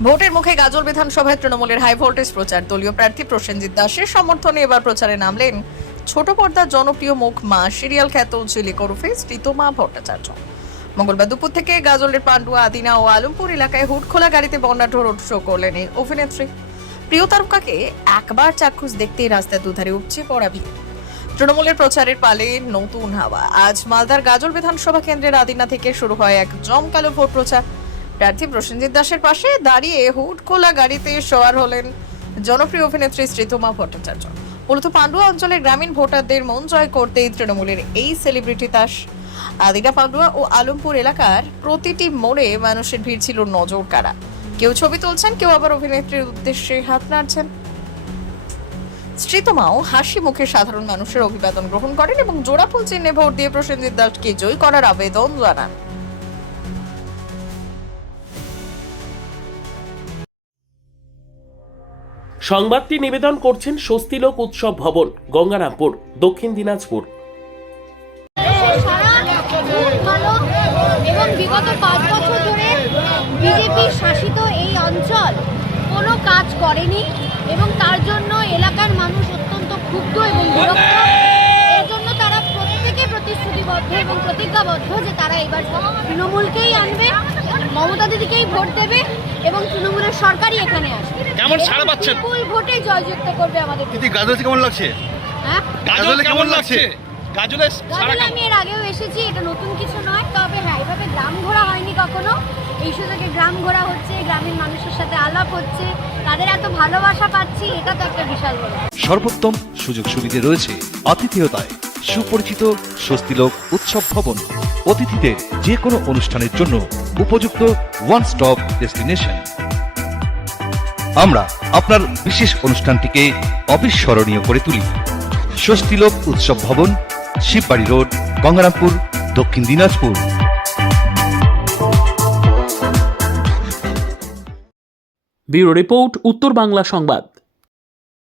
ভোটের মুখে গাজল বিধানসভায় তৃণমূলের হাই ভোল্টেজ প্রচার। দলীয় প্রার্থী প্রসেনজিৎ দাসের সমর্থনে এবার প্রচারে নামলেন ছোট পর্দার জনপ্রিয় মুখ মা সিরিয়াল খ্যাত ঝিলিক ওরফে ঋতুমা ভট্টাচার্য। মঙ্গলবার দুপুর থেকে গাজলের পান্ডুয়া, আদিনা ও আলমপুর এলাকায় হুটখোলা গাড়িতে বর্ণাঢ্য রোড শো করলেন এই অভিনেত্রী। প্রিয় তারকাকে একবার চাক্ষুষ দেখতেই রাস্তার দুধারে উপচে পড়া ভিড়। তৃণমূলের প্রচারের পালে নতুন হাওয়া। আজ মালদার গাজল বিধানসভা কেন্দ্রের আদিনা থেকে শুরু হয় এক জমকালো ভোট প্রচার। প্রার্থী প্রসেনজিৎ দাসের পাশে দাঁড়িয়ে হুড খোলা গাড়িতে সওয়ার হলেন জনপ্রিয় অভিনেত্রী ঋতুমা ভট্টাচার্য। মূলত পান্ডুয়া অঞ্চলের গ্রামীণ ভোটারদের মন জয় করতেই তৃণমূলের এই সেলিব্রিটি দাস। আদিনা, পান্ডুয়া ও আলমপুর এলাকার প্রতিটি মোড়ে মানুষের ভিড় ছিল নজর কাড়া। কেউ ছবি তুলছেন, কেউ আবার অভিনেত্রীর উদ্দেশ্যে হাত নাড়ছেন। ঋতুমাও হাসি মুখে সাধারণ মানুষের অভিবাদন গ্রহণ করেন এবং জোড়া ফুল চিহ্নে ভোট দিয়ে প্রসেনজিৎ দাসকে জয়ী করার আবেদন জানান। সংবাদটি নিবেদন করছেন স্বস্তিলোক উৎসব ভবন, গঙ্গারামপুর, দক্ষিণ দিনাজপুর। এবং বিগত 5 বছর ধরে বিজেপি শাসিত এই অঞ্চল কোনো কাজ করেনি এবং তার জন্য এলাকার মানুষ অত্যন্ত ক্ষুব্ধ এবং বিরক্ত। এর জন্য তারা প্রত্যেকে প্রতিশ্রুতিবদ্ধ এবং প্রতিজ্ঞাবদ্ধ যে তারা এবার তৃণমূলকেই আনবে, মমতা দিদিকেই ভোট দেবে এবং তৃণমূলের সরকারই এখানে আসবে। কেমন সাড়া পাচ্ছেন? বিপুল ভোটে জয়যুক্ত করবে আমাদের। গাজল কেমন লাগছে? হ্যাঁ, গাজলে কেমন লাগছে? গাজলে গাজলে আমি এর আগেও এসেছি, এটা নতুন কিছু নয়। তবে হ্যাঁ, এভাবে গ্রাম ঘোরা হয়নি কখনো। এই সুযোগে গ্রাম ঘোরা হচ্ছে, গ্রামের মানুষের সাথে আলাপ হচ্ছে, তাদের এত ভালোবাসা পাচ্ছি, এটা তো একটা বিশাল বড়। সর্বোত্তম সুযোগ সুবিধে রয়েছে আতিথেয়তায়। সুপরিচিত স্বস্তিলোক উৎসব ভবন অতিথিদের যে কোনো অনুষ্ঠানের জন্য উপযুক্ত ওয়ান স্টপ ডেস্টিনেশন। আমরা আপনার বিশেষ অনুষ্ঠানটিকে অবিস্মরণীয় করে তুলি। স্বস্তিলোক উৎসব ভবন, শিববাড়ি রোড, গঙ্গারামপুর, দক্ষিণ দিনাজপুর। ব্যুরো রিপোর্ট, উত্তর বাংলা সংবাদ।